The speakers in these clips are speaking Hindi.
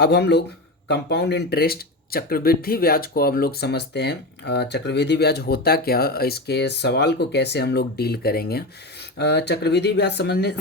अब हम लोग कंपाउंड इंटरेस्ट चक्रवृद्धि ब्याज को हम लोग समझते हैं। चक्रवृद्धि ब्याज होता क्या, इसके सवाल को कैसे हम लोग डील करेंगे। चक्रवृद्धि ब्याज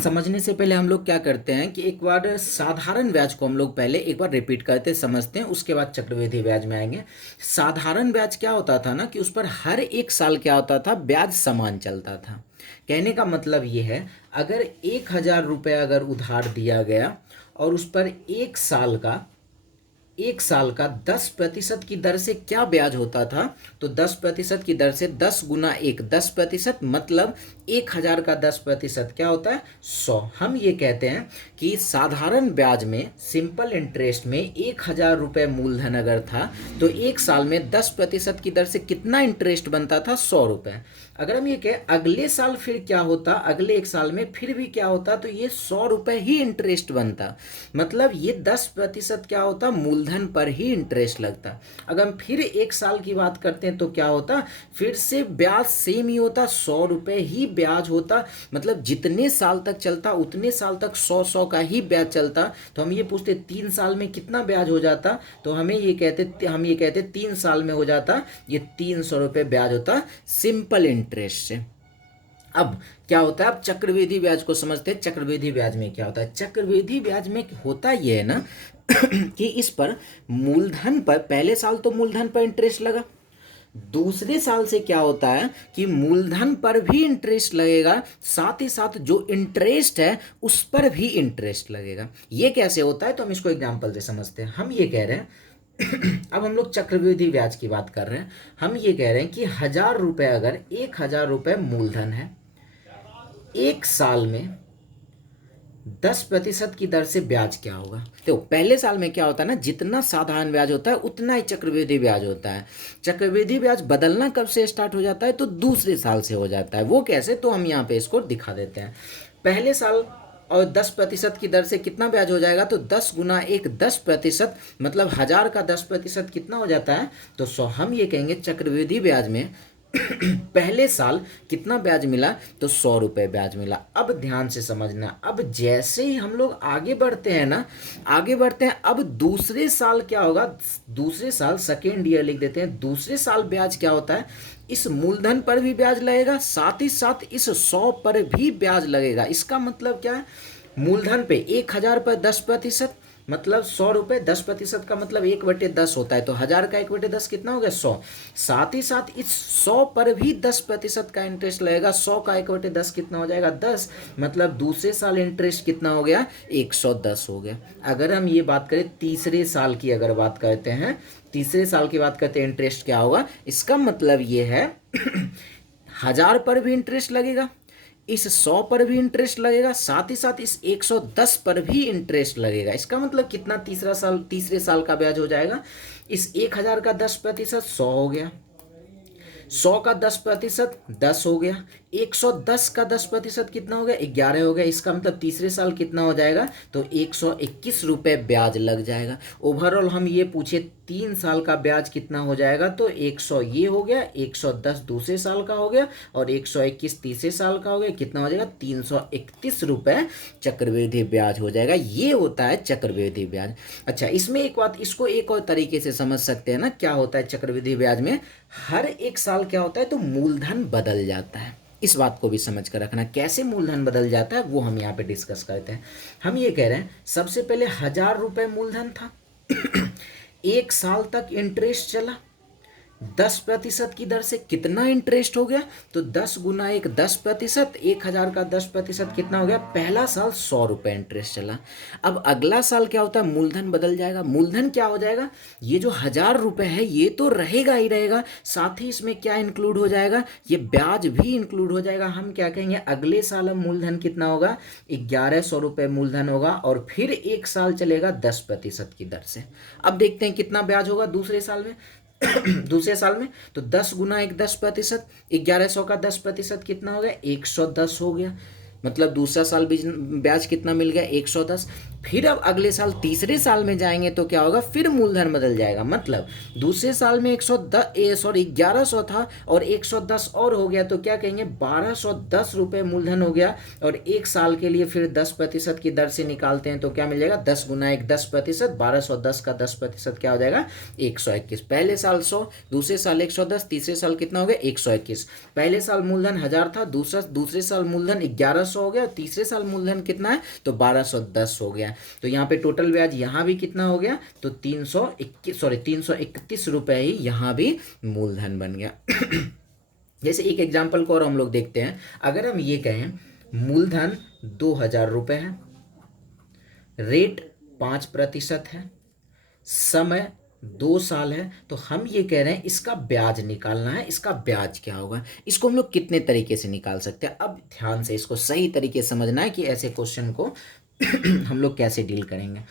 समझने से पहले हम लोग क्या करते हैं कि एक बार साधारण ब्याज को हम लोग पहले एक बार रिपीट करते समझते हैं, उसके बाद चक्रवृद्धि ब्याज में आएंगे। साधारण ब्याज क्या होता था ना कि उस पर हर एक साल क्या होता था, ब्याज समान चलता था। कहने का मतलब ये है, अगर 1,000 रुपये अगर उधार दिया गया और उस पर एक साल का 10% की दर से क्या ब्याज होता था, तो 10% की दर से 10 गुना एक 10%, मतलब 1,000 का 10% क्या होता है, 100। हम ये कहते हैं कि साधारण ब्याज में, सिंपल इंटरेस्ट में 1,000 रुपये मूलधन अगर था तो एक साल में 10% की दर से कितना इंटरेस्ट बनता था, 100 रुपये। अगर हम ये कहें अगले साल फिर क्या होता, अगले एक साल में फिर भी क्या होता, तो ये 100 रुपये ही इंटरेस्ट बनता। मतलब ये 10% क्या होता, मूलधन पर ही इंटरेस्ट लगता। अगर हम फिर एक साल की बात करते हैं तो क्या होता, फिर से ब्याज सेम ही होता, 100 रुपये ही ब्याज होता। मतलब जितने साल तक चलता उतने साल तक 100 का ही ब्याज चलता। तो हम ये पूछते 3 साल में कितना ब्याज हो जाता, तो हम ये कहते 3 साल में हो जाता ये 300 रुपये ब्याज होता सिंपल इंटरेस्ट से। अब क्या होता है, अब चक्रवृद्धि ब्याज को समझते हैं। चक्रवृद्धि ब्याज में क्या होता है, चक्रवृद्धि ब्याज में होता यह है ना कि इस पर मूलधन पर, पहले साल तो मूलधन पर इंटरेस्ट लगा, दूसरे साल से क्या होता है कि मूलधन पर भी इंटरेस्ट लगेगा, साथ ही साथ जो इंटरेस्ट है उस पर भी इंटरेस्ट लगेगा। ये कैसे होता है, तो हम इसको एग्जांपल से समझते हैं। हम ये कह रहे हैं अब हम लोग चक्रवृद्धि ब्याज की बात कर रहे हैं। हम ये कह रहे हैं कि 1,000 रुपये, अगर 1,000 रुपये मूलधन है, एक साल में 10% की दर से ब्याज क्या होगा। तो पहले साल में क्या होता है ना, जितना साधारण ब्याज होता है उतना ही चक्रवृद्धि ब्याज होता है। चक्रवृद्धि ब्याज बदलना कब से स्टार्ट हो जाता है, तो दूसरे साल से हो जाता है। वो कैसे, तो हम यहाँ पे इसको दिखा देते हैं। पहले साल और 10% की दर से कितना ब्याज हो जाएगा, तो 10 गुना एक 10%, मतलब 1,000 का 10% कितना हो जाता है, तो 100। हम ये कहेंगे चक्रवृद्धि ब्याज में पहले साल कितना ब्याज मिला, तो 100 रुपये ब्याज मिला। अब ध्यान से समझना, अब जैसे ही हम लोग आगे बढ़ते हैं ना, आगे बढ़ते हैं, अब दूसरे साल क्या होगा, दूसरे साल सेकेंड ईयर लिख देते हैं, दूसरे साल ब्याज क्या होता है, इस मूलधन पर भी ब्याज लगेगा, साथ ही साथ इस 100 पर भी ब्याज लगेगा। इसका मतलब क्या है, मूलधन पे 1,000 पर 10%, मतलब 100 रुपये, 10% का मतलब 1/10 होता है, तो 1,000 का 1/10 कितना हो गया, 100। साथ ही साथ इस 100 पर भी 10% का इंटरेस्ट लगेगा, 100 का 1/10 कितना हो जाएगा, 10, मतलब दूसरे साल इंटरेस्ट कितना हो गया, 110 हो गया। अगर हम ये बात करें तीसरे साल की, अगर बात करते हैं तीसरे साल की बात करते हैं, इंटरेस्ट क्या होगा, इसका मतलब ये है 1,000 पर भी इंटरेस्ट लगेगा, इस 100 पर भी इंटरेस्ट लगेगा, साथ ही साथ इस 110 पर भी इंटरेस्ट लगेगा। इसका मतलब कितना, तीसरे साल का ब्याज हो जाएगा, इस 1,000 का 10% 100 हो गया, 100 का 10% 10 हो गया, 110 का 10% कितना हो गया, 11 हो गया। इसका मतलब तीसरे साल कितना हो जाएगा, तो 121 रुपये ब्याज लग जाएगा। ओवरऑल हम ये पूछे 3 साल का ब्याज कितना हो जाएगा, तो 100 ये हो गया, 110 दूसरे साल का हो गया और 121 तीसरे साल का हो गया, कितना हो जाएगा, 331 रुपये चक्रवृद्धि ब्याज हो जाएगा। ये होता है चक्रवृद्धि ब्याज। अच्छा, इसमें एक बात, इसको एक और तरीके से समझ सकते हैं ना, क्या होता है चक्रवृद्धि ब्याज में, हर एक साल क्या होता है, तो मूलधन बदल जाता है। इस बात को भी समझ कर रखना, कैसे मूलधन बदल जाता है वो हम यहाँ पे डिस्कस करते हैं। हम ये कह रहे हैं सबसे पहले 1,000 रुपये मूलधन था, एक साल तक इंटरेस्ट चला, 10% की दर से कितना इंटरेस्ट हो गया, तो 10 गुना एक 10%, 1,000 का 10% कितना हो गया, पहला साल 100 रुपये इंटरेस्ट चला। अब अगला साल क्या होता है, मूलधन बदल जाएगा। मूलधन क्या हो जाएगा, ये जो 1,000 रुपये है ये तो रहेगा ही रहेगा, साथ ही इसमें क्या इंक्लूड हो जाएगा, ये ब्याज भी इंक्लूड हो जाएगा। हम क्या कहेंगे, अगले साल अब मूलधन कितना होगा, 1,100 रुपये मूलधन होगा, और फिर एक साल चलेगा 10% की दर से। अब देखते हैं कितना ब्याज होगा दूसरे साल में। दूसरे साल में तो 10 गुना एक 10%, 1,100 का 10% कितना हो गया, 110 हो गया, मतलब दूसरा साल ब्याज कितना मिल गया, 110। फिर अब अगले साल तीसरे साल में जाएंगे तो क्या होगा, फिर मूलधन बदल जाएगा। मतलब दूसरे साल में 1100 था और 110 और हो गया, तो क्या कहेंगे 1210 रुपये मूलधन हो गया। और एक साल के लिए फिर 10% की दर से निकालते हैं तो क्या मिल जाएगा, 10 गुना 1 10%, 1210 का 10% क्या हो जाएगा 121। पहले साल 100, दूसरे साल 110, तीसरे साल कितना हो गया 121। पहले साल मूलधन 1000 था, दूसरे साल मूलधन 1100 हो गया, और तीसरे साल मूलधन कितना है तो 1210 हो गया। तो यहाँ पे टोटल ब्याज यहाँ भी कितना हो गया, तो 331 रुपये ही यहाँ भी मूलधन बन गया। जैसे एक एग्जाम्पल को और हम लोग देखते हैं। अगर हम ये कहें मूलधन 2000 रुपये है, रेट 5% है, समय 2 साल है, तो हम ये कह रहे हैं इसका ब्याज निकालना है। इसका ब्याज क्या होगा, इसको हम लोग कितने तरीके से निकाल सकते हैं। अब ध्यान से इसको सही तरीके से समझना है कि ऐसे क्वेश्चन को हम लोग कैसे डील करेंगे।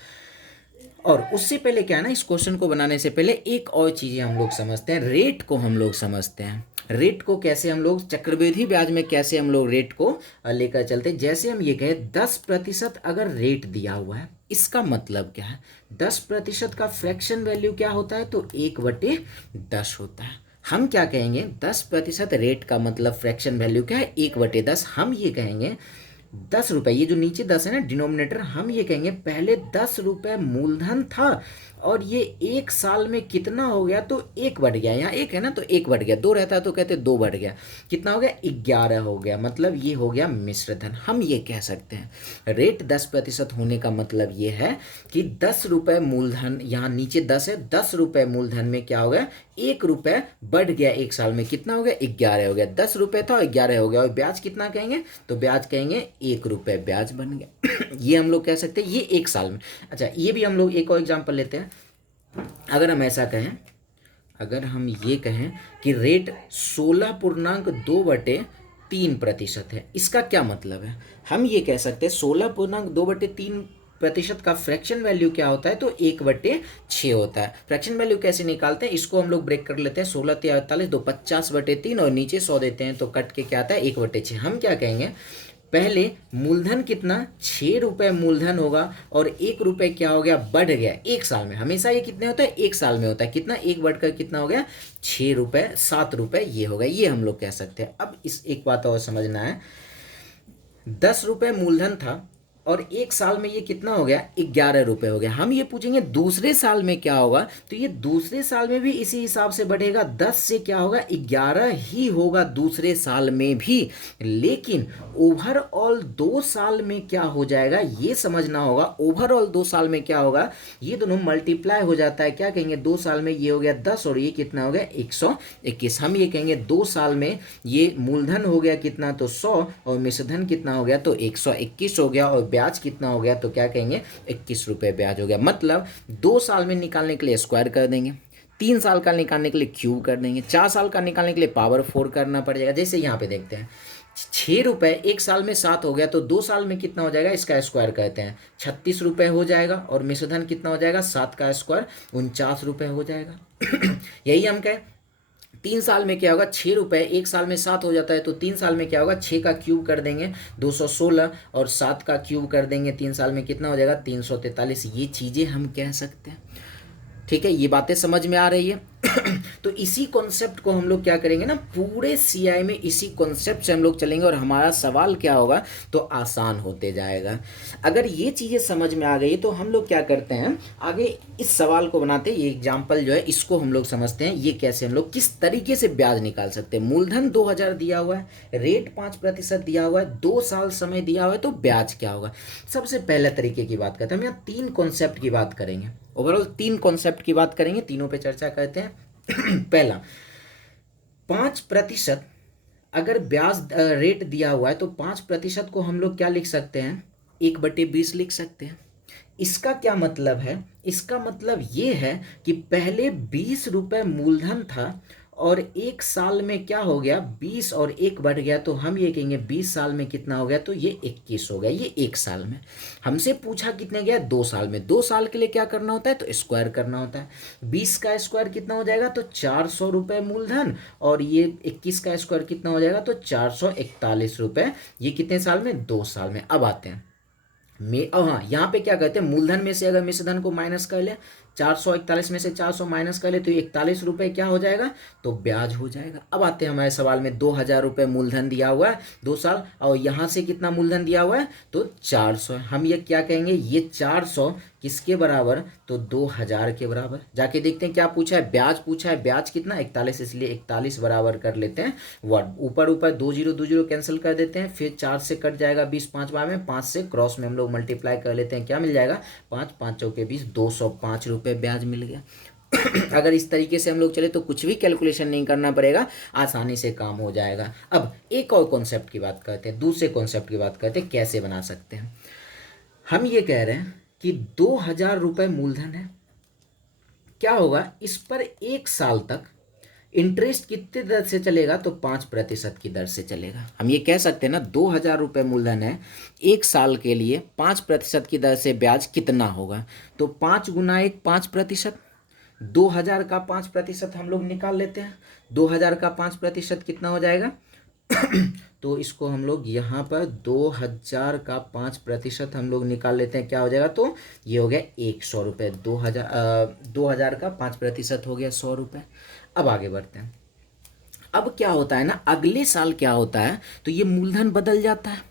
और उससे पहले क्या है ना, इस क्वेश्चन को बनाने से पहले एक और चीज़ें हम लोग समझते हैं। रेट को हम लोग समझते हैं। रेट को कैसे हम लोग चक्रवृद्धि ब्याज में कैसे हम लोग रेट को लेकर चलते हैं। जैसे हम ये कहें 10% अगर रेट दिया हुआ है, इसका मतलब क्या है, 10% का फ्रैक्शन वैल्यू क्या होता है, तो 1/10 होता है। हम क्या कहेंगे, 10% रेट का मतलब फ्रैक्शन वैल्यू क्या है 1/10। हम ये कहेंगे 10 रुपये, ये जो नीचे 10 है ना डिनोमिनेटर, हम ये कहेंगे पहले 10 रुपये मूलधन था और ये एक साल में कितना हो गया, तो 1 बढ़ गया। यहाँ 1 है ना तो 1 बढ़ गया, 2 रहता है तो कहते 2 बढ़ गया, कितना हो गया 11 हो गया। मतलब ये हो गया मिश्र धन। हम ये कह सकते हैं रेट 10% होने का मतलब ये है कि 10 रुपये मूलधन, यहाँ नीचे 10 है, 10 रुपये मूलधन में क्या हो गया 1 रुपये बढ़ गया, एक साल में कितना हो गया 11 हो गया। 10 रुपये था और 11 हो गया। और ब्याज कितना कहेंगे, तो ब्याज कहेंगे 1 रुपये ब्याज बन गया। ये हम लोग कह सकते हैं, ये एक साल में। अच्छा ये भी हम लोग एक और एग्जाम्पल लेते हैं। अगर हम ऐसा कहें, अगर हम ये कहें कि रेट 16.2/3% है, इसका क्या मतलब है। हम ये कह सकते हैं 16.2/3% का फ्रैक्शन वैल्यू क्या होता है, तो 1/6 होता है। फ्रैक्शन वैल्यू कैसे निकालते हैं, इसको हम लोग ब्रेक कर लेते हैं। 16 × 48 2 50/3 और नीचे 100 देते हैं तो कट के क्या आता है 1/6। हम क्या कहेंगे, पहले मूलधन कितना 6 रुपये मूलधन होगा और 1 रुपये क्या हो गया बढ़ गया एक साल में। हमेशा ये कितने होता है, एक साल में होता है। कितना, 1 बढ़कर कितना हो गया 6 रुपये, 7 रुपये ये हो गया। ये हम लोग कह सकते हैं। अब इस एक बात और समझना है, 10 रुपये मूलधन था और एक साल में ये कितना हो गया 11 रुपये हो गया। हम ये पूछेंगे दूसरे साल में क्या होगा, तो ये दूसरे साल में भी इसी हिसाब से बढ़ेगा। 10 से क्या होगा 11 ही होगा दूसरे साल में भी, लेकिन ओवरऑल 2 साल में क्या हो जाएगा ये समझना होगा। ओवरऑल 2 साल में क्या होगा, ये दोनों मल्टीप्लाई हो जाता है। क्या कहेंगे 2 साल में ये हो गया 10 और ये कितना हो गया 121। हम ये कहेंगे 2 साल में ये मूलधन हो गया कितना, तो 100 और मिश्रधन कितना हो गया, तो 121 हो गया। और ब्याज कितना हो गया, तो क्या कहेंगे 21 रुपये ब्याज हो गया। मतलब 2 साल में निकालने के लिए स्क्वायर कर देंगे, 3 साल का निकालने के लिए क्यूब कर देंगे, 4 साल का निकालने के लिए पावर 4 करना पड़ेगा। जैसे यहाँ पे देखते हैं 6 रुपये एक साल में 7 हो गया, तो 2 साल में कितना हो जाएगा, इसका स्क्वायर कहते हैं 36 रुपये हो जाएगा। और मिश्रधन कितना हो जाएगा, 7 का स्क्वायर 49 रुपये हो जाएगा। यही हम कहें 3 साल में क्या होगा, 6 रुपये एक साल में 7 हो जाता है, तो 3 साल में क्या होगा 6 का क्यूब कर देंगे 216 और 7 का क्यूब कर देंगे 3 साल में कितना हो जाएगा 343। ये चीज़ें हम कह सकते हैं। ठीक है, ये बातें समझ में आ रही है। तो इसी कॉन्सेप्ट को हम लोग क्या करेंगे ना, पूरे सीआई में इसी कॉन्सेप्ट से हम लोग चलेंगे और हमारा सवाल क्या होगा, तो आसान होते जाएगा। अगर ये चीज़ें समझ में आ गई तो हम लोग क्या करते हैं, आगे इस सवाल को बनाते हैं। ये एग्जाम्पल जो है इसको हम लोग समझते हैं, ये कैसे हम लोग किस तरीके से ब्याज निकाल सकते हैं। मूलधन 2000 दिया हुआ है, रेट 5% दिया हुआ है, 2 साल समय दिया हुआ है, तो ब्याज क्या होगा। सबसे पहले तरीके की बात करते हैं, हम यहाँ 3 कॉन्सेप्ट की बात करेंगे। ओवरऑल 3 कॉन्सेप्ट की बात करेंगे, तीनों पे चर्चा करते हैं। पहला 5% अगर ब्याज रेट दिया हुआ है तो 5% को हम लोग क्या लिख सकते हैं, 1/20 लिख सकते हैं। इसका क्या मतलब है, इसका मतलब ये है कि पहले 20 रुपये मूलधन था और एक साल में क्या हो गया 20 और 1 बढ़ गया, तो हम ये कहेंगे 20 साल में कितना हो गया, तो ये 21 हो गया। ये एक साल में। हमसे पूछा कितने गया 2 साल में। 2 साल के लिए क्या करना होता है, तो स्क्वायर करना होता है। 20 का स्क्वायर कितना हो जाएगा, तो 400 रुपये मूलधन और ये 21 का स्क्वायर कितना हो जाएगा, तो 441 रुपये। ये कितने साल में, 2 साल में। अब आते हैं हाँ, यहाँ पे क्या कहते हैं, मूलधन में से अगर मिश्रधन को माइनस कर ले, 441 में से 400 माइनस कर ले तो 41 रुपये क्या हो जाएगा, तो ब्याज हो जाएगा। अब आते हैं हमारे सवाल में, 2000 रुपये मूलधन दिया हुआ है 2 साल, और यहाँ से कितना मूलधन दिया हुआ है, तो 400 है। हम ये क्या कहेंगे, ये 400 किसके बराबर, तो 2000 के बराबर। जाके देखते हैं क्या पूछा है, ब्याज पूछा है, ब्याज कितना 41, इसलिए 41 बराबर कर लेते हैं वर्ड, ऊपर ऊपर 2 जीरो 2 जीरो कैंसिल कर देते हैं, फिर 4 से कट जाएगा 20 5 बार में, 5 से क्रॉस में हम लोग मल्टीप्लाई कर लेते हैं, क्या मिल जाएगा 5 5 चौके 20, 205 रुपये ब्याज मिल गया। अगर इस तरीके से हम लोग चले तो कुछ भी कैलकुलेशन नहीं करना पड़ेगा, आसानी से काम हो जाएगा। अब एक और कॉन्सेप्ट की बात करते हैं, दूसरे कॉन्सेप्ट की बात करते हैं, कैसे बना सकते हैं। हम ये कह रहे हैं कि 2000 रुपये मूलधन है, क्या होगा इस पर 1 साल तक इंटरेस्ट कितने दर से चलेगा, तो 5% की दर से चलेगा। हम ये कह सकते हैं ना, 2000 रुपये मूलधन है, 1 साल के लिए 5% की दर से ब्याज कितना होगा, तो 5 गुना 1 5%, 2000 का 5% हम लोग निकाल लेते हैं, 2000 का 5% कितना हो जाएगा तो इसको हम लोग यहाँ पर 2000 का 5% हम लोग निकाल लेते हैं, क्या हो जाएगा, तो ये हो गया 100 रुपये। 2000 का 5% हो गया 100 रुपये। अब आगे बढ़ते हैं। अब क्या होता है ना, अगले साल क्या होता है, तो ये मूलधन बदल जाता है,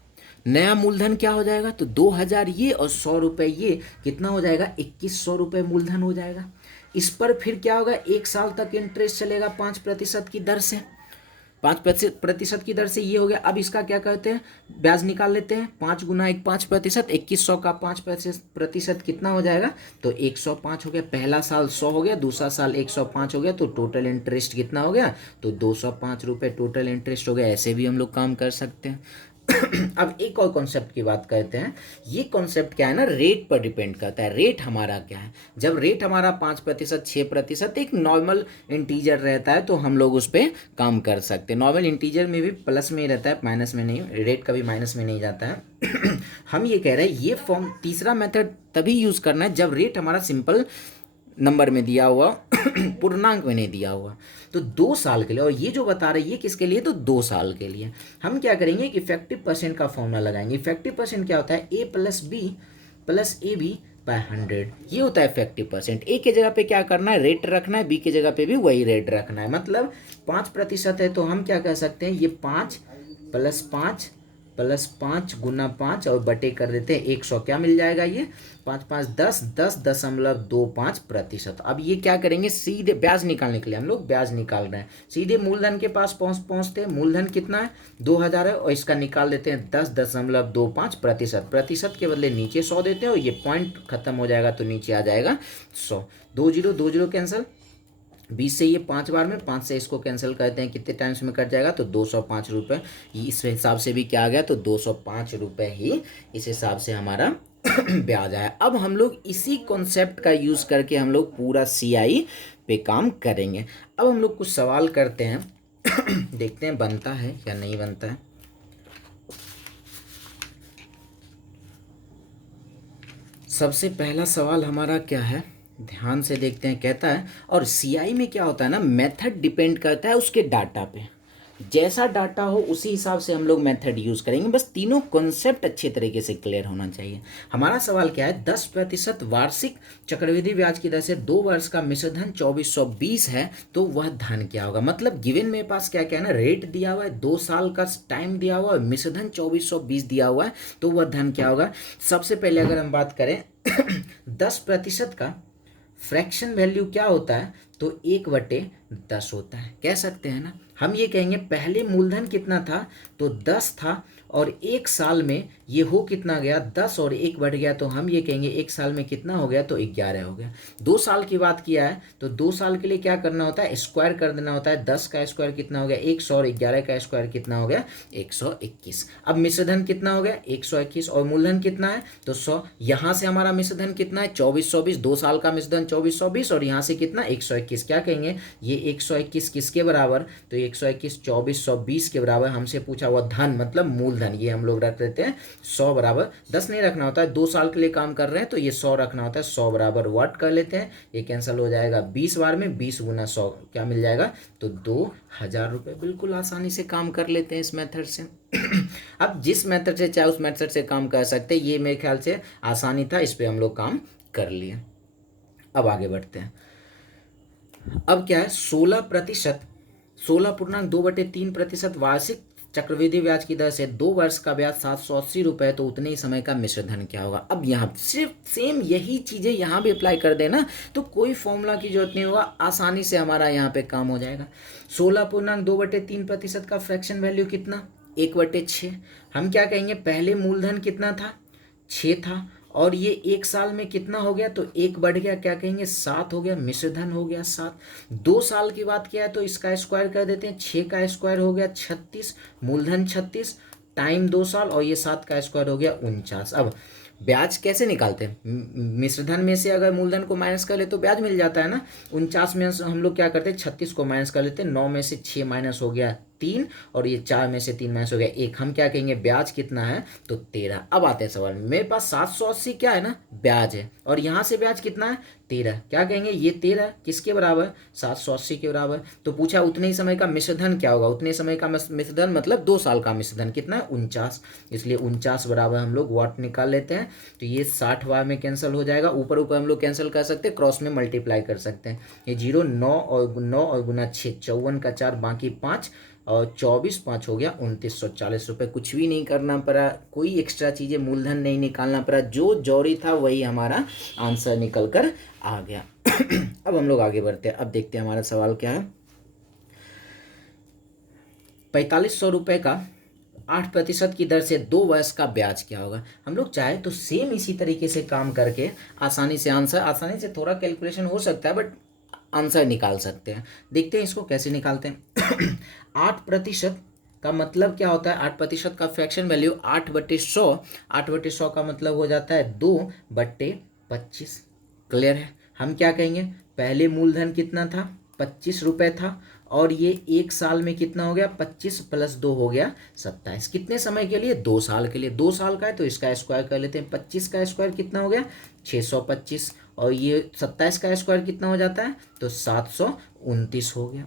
नया मूलधन क्या हो जाएगा, तो 2000 ये और 100 रुपये ये कितना हो जाएगा, 2100 रुपये मूलधन हो जाएगा। इस पर फिर क्या होगा, 1 साल तक इंटरेस्ट चलेगा 5% की दर से, 5% की दर से ये हो गया। अब इसका क्या करते हैं, ब्याज निकाल लेते हैं, 5 गुना 1 5%, 2100 का 5% कितना हो जाएगा, तो 105 हो गया। पहला साल 100 हो गया, दूसरा साल 105 हो गया, तो टोटल इंटरेस्ट कितना हो गया, तो 205 रुपये टोटल इंटरेस्ट हो गया। ऐसे भी हम लोग काम कर सकते हैं। अब एक और कॉन्सेप्ट की बात करते हैं। ये कॉन्सेप्ट क्या है ना, रेट पर डिपेंड करता है। रेट हमारा क्या है, जब रेट हमारा 5% 6% एक नॉर्मल इंटीजर रहता है तो हम लोग उस पर काम कर सकते हैं। नॉर्मल इंटीजर में भी प्लस में ही रहता है, माइनस में नहीं, रेट कभी माइनस में नहीं जाता है। हम ये कह रहे हैं ये फॉर्म, तीसरा मेथड तभी यूज़ करना है जब रेट हमारा सिंपल नंबर में दिया हुआ, पूर्णांक में नहीं दिया हुआ। तो 2 साल के लिए, और ये जो बता रहे हैं ये किसके लिए, तो 2 साल के लिए। हम क्या करेंगे कि इफेक्टिव परसेंट का फॉर्मूला लगाएंगे। इफेक्टिव परसेंट क्या होता है, A+B+AB/100, ये होता है इफेक्टिव परसेंट। ए के जगह पे क्या करना है, रेट रखना है, बी की जगह पे भी वही रेट रखना है। मतलब 5% है तो हम क्या कह सकते हैं, ये 5 + 5 गुना 5 और बटे कर देते हैं 100, क्या मिल जाएगा, ये 5 5 10 10.25%। अब ये क्या करेंगे, सीधे ब्याज निकालने के लिए हम लोग ब्याज निकाल रहे हैं, सीधे मूलधन के पास पहुंचते हैं। मूलधन कितना है, 2000 है, और इसका निकाल देते हैं 10.25%। प्रतिशत के बदले नीचे 100 देते हैं, और ये पॉइंट खत्म हो जाएगा तो नीचे आ जाएगा 100। 2 जीरो 2 जीरो कैंसिल, 20 से ये 5 बार में, 5 से इसको कैंसिल करते हैं, कितने टाइम्स में कट जाएगा, तो 205 रुपये। इस हिसाब से भी क्या आ गया, तो 205 रुपये ही इस हिसाब से हमारा ब्याज आया। अब हम लोग इसी कॉन्सेप्ट का यूज़ करके हम लोग पूरा CI पे काम करेंगे। अब हम लोग कुछ सवाल करते हैं, देखते हैं बनता है या नहीं बनता है। सबसे पहला सवाल हमारा क्या है, ध्यान से देखते हैं। कहता है, और CI में क्या होता है ना, मेथड डिपेंड करता है उसके डाटा पे, जैसा डाटा हो उसी हिसाब से हम लोग मेथड यूज़ करेंगे। बस तीनों कॉन्सेप्ट अच्छे तरीके से क्लियर होना चाहिए। हमारा सवाल क्या है, 10% वार्षिक चक्रवृद्धि ब्याज की दर से 2 वर्ष का मिश्रधन 2420 है, तो वह धन क्या होगा। मतलब गिवन मेरे पास क्या क्या है ना, रेट दिया हुआ है, 2 साल का टाइम दिया हुआ है, मिश्रधन 2420 दिया हुआ है, तो वह धन क्या होगा। सबसे पहले अगर हम बात करें 10% का फ्रैक्शन वैल्यू क्या होता है, तो 1/10 होता है, कह सकते हैं ना। हम ये कहेंगे पहले मूलधन कितना था, तो 10 था, और 1 साल में ये हो कितना गया, 10 और 1 बढ़ गया, तो हम ये कहेंगे 1 साल में कितना हो गया, तो 11 हो गया। 2 साल की बात किया है तो 2 साल के लिए क्या करना होता है, स्क्वायर कर देना होता है। 10 का स्क्वायर कितना हो गया 100, और 11 का स्क्वायर कितना हो गया 121। अब मिश्रधन कितना हो गया 121, और मूलधन कितना है, तो 100। यहाँ से हमारा मिश्रधन कितना है 2420, 2 साल का मिश्रधन 2420, और यहाँ से कितना 121। क्या कहेंगे, ये 121 किसके बराबर, तो 121 2420 के बराबर। हमसे पूछा हुआ धन मतलब मूलधन मूलधन, ये हम लोग रख देते हैं 100 बराबर 10 नहीं रखना होता है, 2 साल के लिए काम कर रहे हैं तो ये 100 रखना होता है, 100 बराबर वाट कर लेते हैं, ये कैंसिल हो जाएगा 20 बार में, 20 गुना 100 क्या मिल जाएगा, तो 2000 रुपये। बिल्कुल आसानी से काम कर लेते हैं इस मेथड से। अब जिस मेथड से चाहे उस मेथड से काम कर सकते हैं, ये मेरे ख्याल से आसानी था, इस पर हम लोग काम कर लिए। अब आगे बढ़ते हैं। अब क्या है, 16%, 16.2/3% वार्षिक चक्रवृद्धि ब्याज की दर से 2 वर्ष का ब्याज 780 रुपये, तो उतने ही समय का मिश्र धन क्या होगा। अब यहाँ सिर्फ सेम यही चीज़ें यहाँ भी अप्लाई कर देना, तो कोई फॉर्मूला की जरूरत नहीं होगा, आसानी से हमारा यहाँ पे काम हो जाएगा। 16.2/3% का फ्रैक्शन वैल्यू कितना, 1/6। हम क्या कहेंगे, पहले मूलधन कितना था, 6 था, और ये 1 साल में कितना हो गया, तो 1 बढ़ गया, क्या कहेंगे 7 हो गया, मिश्र धन हो गया 7। 2 साल की बात किया है तो इसका स्क्वायर कर देते हैं, 6 का स्क्वायर हो गया 36, मूलधन 36 टाइम 2 साल, और ये 7 का स्क्वायर हो गया 49। अब ब्याज कैसे निकालते हैं, मिश्र धन में से अगर मूलधन को माइनस कर ले तो ब्याज मिल जाता है ना। 49 में हम लोग क्या करते हैं, 36 को माइनस कर लेते हैं, 9 में से 6 माइनस हो गया 3, और ये 4 में से 3 माइनस हो गया 1। हम क्या कहेंगे, ब्याज कितना है, तो 13। अब आते हैं सवाल में, मेरे पास 780 क्या है ना, ब्याज है, और यहाँ से ब्याज कितना है, 13। क्या कहेंगे, ये 13 किसके बराबर, 780 के बराबर। तो पूछा उतने ही समय का मिश्र धन क्या होगा, उतने समय का मिश्र धन मतलब 2 साल का मिश्र धन कितना है, 49, इसलिए 49 बराबर हम लोग वाट निकाल लेते हैं। तो ये 60 बार में कैंसिल हो जाएगा, ऊपर ऊपर हम लोग कैंसिल कर सकते हैं, क्रॉस में मल्टीप्लाई कर सकते हैं। ये 0 9 और गुना 6 54 का 4 बाकी 5 और 24 5 हो गया 2940 रुपये। कुछ भी नहीं करना पड़ा, कोई एक्स्ट्रा चीज़ें मूलधन नहीं निकालना पड़ा, जो जरूरी था वही हमारा आंसर निकल कर आ गया। अब हम लोग आगे बढ़ते हैं। अब देखते हैं हमारा सवाल क्या है। 4500 रुपये का 8% की दर से 2 वर्ष का ब्याज क्या होगा। हम लोग चाहे तो सेम इसी तरीके से काम करके आसानी से आंसर, आसानी से थोड़ा कैलकुलेशन हो सकता है बट आंसर निकाल सकते हैं। देखते हैं इसको कैसे निकालते हैं। 8% का मतलब क्या होता है, 8% का फ्रैक्शन वैल्यू 8/100, 8/100 का मतलब हो जाता है 2/25। क्लियर है। हम क्या कहेंगे, पहले मूलधन कितना था, 25 रुपये था, और ये 1 साल में कितना हो गया, 25 + 2 हो गया 27। कितने समय के लिए, 2 साल के लिए। 2 साल का है तो इसका स्क्वायर कर लेते हैं, 25 का स्क्वायर कितना हो गया, 625, और ये 27 का स्क्वायर कितना हो जाता है, तो 729 हो गया।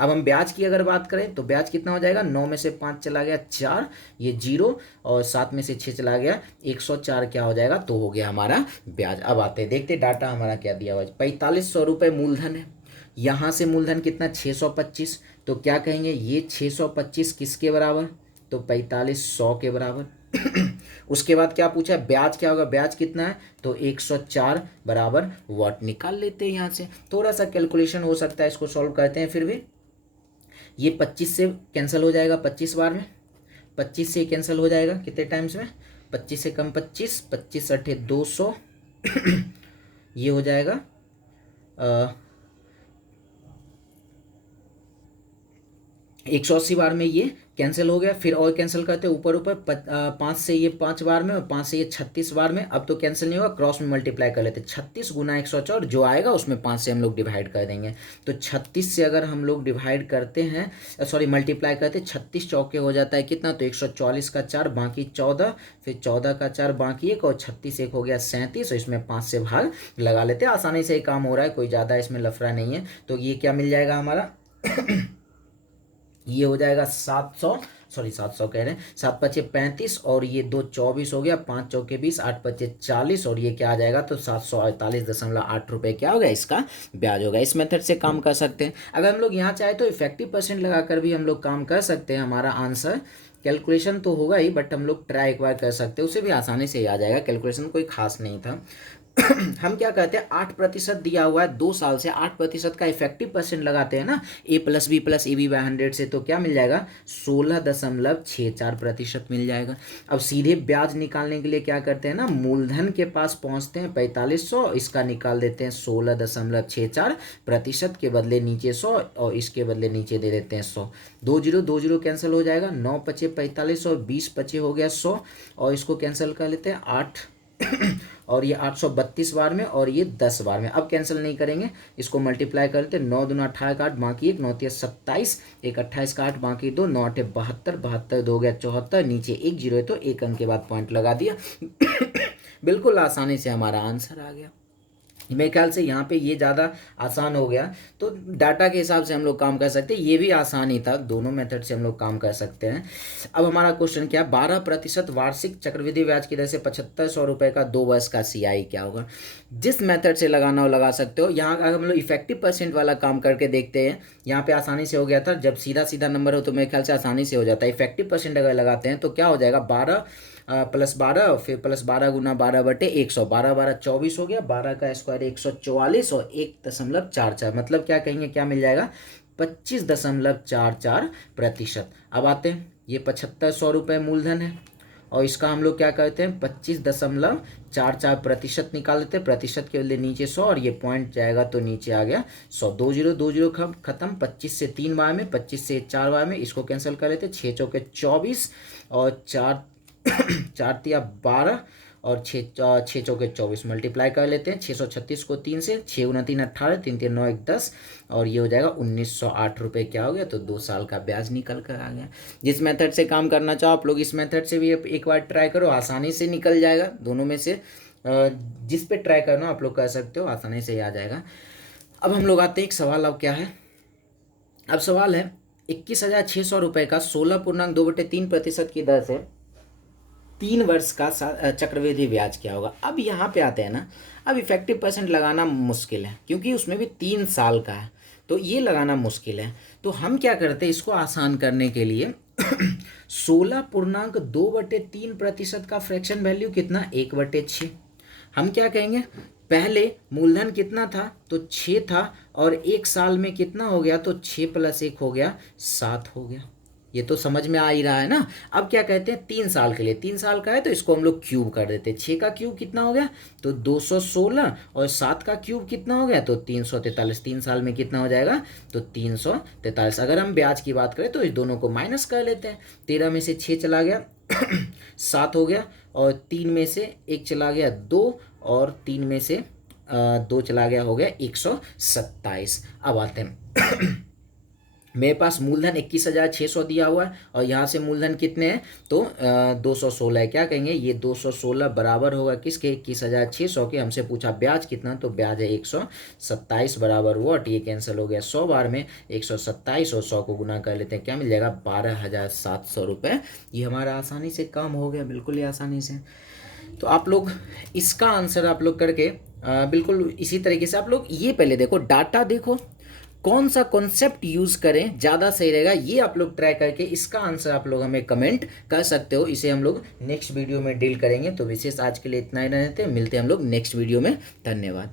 अब हम ब्याज की अगर बात करें तो ब्याज कितना हो जाएगा, 9 में से 5 चला गया 4, ये 0, और 7 में से 6 चला गया 104 क्या हो जाएगा, तो हो गया हमारा ब्याज। अब आते हैं, देखते डाटा हमारा क्या दिया हुआ है। 4500 रुपये मूलधन है, यहाँ से मूलधन कितना 625, तो क्या कहेंगे, ये 625 किसके बराबर, तो 4500 के बराबर। उसके बाद क्या पूछा, ब्याज क्या होगा, ब्याज कितना है, तो 104 बराबर वाट। निकाल लेते हैं यहाँ से, थोड़ा सा कैलकुलेशन हो सकता है, इसको सॉल्व करते हैं। फिर भी ये 25 से कैंसिल हो जाएगा 25 बार में, 25 से कैंसिल हो जाएगा कितने टाइम्स में, 25 से कम 25, 25 × 200 ये हो जाएगा 180 बार में ये कैंसिल हो गया। फिर और कैंसिल करते हैं ऊपर ऊपर, 5 से ये 5 बार में, और 5 से ये 36 बार में। अब तो कैंसिल नहीं होगा, क्रॉस में मल्टीप्लाई कर लेते हैं, 36 × 104 जो आएगा उसमें 5 से हम लोग डिवाइड कर देंगे। तो 36 से अगर हम लोग डिवाइड करते हैं, सॉरी मल्टीप्लाई करते हैं, 36 चौके हो जाता है कितना, तो 144 का 4 बाकी 14, फिर 14 का 4 बाकी 1, और 36 1 हो गया 37, और इसमें 5 से भाग लगा लेते हैं। आसानी से ही काम हो रहा है, कोई ज़्यादा इसमें लफड़ा नहीं है। तो ये क्या मिल जाएगा हमारा, ये हो जाएगा 700 कह रहे हैं, 7 × 5 = 35, और ये 2 24 हो गया, 5 चौके 20, 8 × 5 = 40, और ये क्या आ जाएगा, तो 748.8 रुपये क्या होगा, इसका ब्याज होगा। इस मेथड से काम कर सकते हैं। अगर हम लोग यहाँ चाहे तो इफेक्टिव परसेंट लगाकर भी हम लोग काम कर सकते हैं। हमारा आंसर कैलकुलेशन तो होगा ही, बट हम लोग ट्राई एक बार कर सकते हैं, उसे भी आसानी से ही आ जाएगा, कैलकुलेशन कोई खास नहीं था। हम क्या कहते हैं, 8% दिया हुआ है, 2 साल से 8% का इफेक्टिव परसेंट लगाते हैं ना, A + B + AB/100 से, तो क्या मिल जाएगा, 16.64% मिल जाएगा। अब सीधे ब्याज निकालने के लिए क्या करते हैं ना, मूलधन के पास पहुंचते हैं 4500, इसका निकाल देते हैं 16.64%, के बदले नीचे 100, और इसके बदले नीचे दे देते हैं 100। 2 0 2 0 कैंसिल हो जाएगा, 9 × 5 = 45, और 20 × 5 हो गया 100, और इसको कैंसिल कर लेते हैं, 8 और ये 832 बार में और ये 10 बार में। अब कैंसिल नहीं करेंगे, इसको मल्टीप्लाई करते, 9 दूना 18 का 8 बाकी 1, 9 3 27, 1 28 का 8 बाकी 2, 9 8 72, 72 2 गया 74, नीचे 1 जीरो है तो 1 अंक के बाद पॉइंट लगा दिया। बिल्कुल आसानी से हमारा आंसर आ गया। मेरे ख्याल से यहाँ पे ये ज़्यादा आसान हो गया, तो डाटा के हिसाब से हम लोग काम कर सकते हैं। ये भी आसान ही था, दोनों मेथड से हम लोग काम कर सकते हैं। अब हमारा क्वेश्चन क्या है, 12% वार्षिक चक्रवृद्धि ब्याज की दर से 7500 रुपये का 2 वर्ष का CI क्या होगा। जिस मेथड से लगाना हो लगा सकते हो। यहाँ अगर हम लोग इफेक्टिव परसेंट वाला काम करके देखते हैं, यहाँ पे आसानी से हो गया था। जब सीधा सीधा नंबर हो तो मेरे ख्याल से आसानी से हो जाता है। इफेक्टिव परसेंट अगर लगाते हैं तो क्या हो जाएगा, 12 + 12 फिर +12 × 12/100, 12 12 24 हो गया, 12 का स्क्वायर 144 और 1.44, मतलब क्या कहेंगे, क्या मिल जाएगा, 25.44%। अब आते हैं, ये 7500 रुपये मूलधन है और इसका हम लोग क्या करते हैं, 25.44% निकाल लेते हैं। प्रतिशत के लिए नीचे 100 और ये पॉइंट जाएगा तो नीचे आ गया 100। 2 जीरो खत्म, 25 से 3 बार में, 25 से 4 बार में, इसको कैंसिल कर लेते हैं। 6 चौके 24 और 4 4 तिया 12 और 6 चौके 24 मल्टीप्लाई कर लेते हैं। 636 को 3 से, 6 × 3 18, 3 3 9 1 10 और ये हो जाएगा 1908 रुपये क्या हो गया, तो 2 साल का ब्याज निकल कर आ गया। जिस मेथड से काम करना चाहो आप लोग इस मेथड से भी एक बार ट्राई करो, आसानी से निकल जाएगा। दोनों में से जिस पे ट्राई करना आप लोग कर सकते हो, आसानी से ही आ जाएगा। अब हम लोग आते हैं एक सवाल। अब क्या है, अब सवाल है 21,600 रुपये का 16.2/3% की दर से 3 वर्ष का चक्रवृद्धि ब्याज क्या होगा। अब यहाँ पे आते हैं ना, अब इफेक्टिव परसेंट लगाना मुश्किल है क्योंकि उसमें भी 3 साल का है, तो ये लगाना मुश्किल है। तो हम क्या करते हैं, इसको आसान करने के लिए 16.2/3% का फ्रैक्शन वैल्यू कितना, 1/6। हम क्या कहेंगे, पहले मूलधन कितना था, तो 6 था और 1 साल में कितना हो गया, तो 6 + 1 हो गया 7 हो गया। ये तो समझ में आ ही रहा है ना। अब क्या कहते हैं, 3 साल के लिए, 3 साल का है तो इसको हम लोग क्यूब कर देते हैं। 6 का क्यूब कितना हो गया, तो 216 और 7 का क्यूब कितना हो गया, तो 343। 3 साल में कितना हो जाएगा, तो 343। अगर हम ब्याज की बात करें तो इस दोनों को माइनस कर लेते हैं। 13 में से 6 चला गया 7 हो गया और 3 में से 1 चला गया 2 और 3 में से 2 चला गया, हो गया 127। अब आते हैं मेरे पास मूलधन 21,600 दिया हुआ है और यहाँ से मूलधन कितने हैं, तो 216 है। क्या कहेंगे, ये 216 बराबर होगा किसके, 21,600 के। हमसे पूछा ब्याज कितना, तो ब्याज है 127 बराबर वॉट, ये कैंसिल हो गया 100 बार में, 127 और 100 को गुना कर लेते हैं, क्या मिल जाएगा, 12,700 रुपये। ये हमारा आसानी से काम हो गया, बिल्कुल ही आसानी से। तो आप लोग इसका आंसर आप लोग करके बिल्कुल इसी तरीके से आप लोग ये पहले देखो, डाटा देखो, कौन सा कॉन्सेप्ट यूज़ करें ज़्यादा सही रहेगा, ये आप लोग ट्राई करके इसका आंसर आप लोग हमें कमेंट कर सकते हो। इसे हम लोग नेक्स्ट वीडियो में डील करेंगे। तो विशेष आज के लिए इतना ही रहते हैं, मिलते हैं हम लोग नेक्स्ट वीडियो में। धन्यवाद।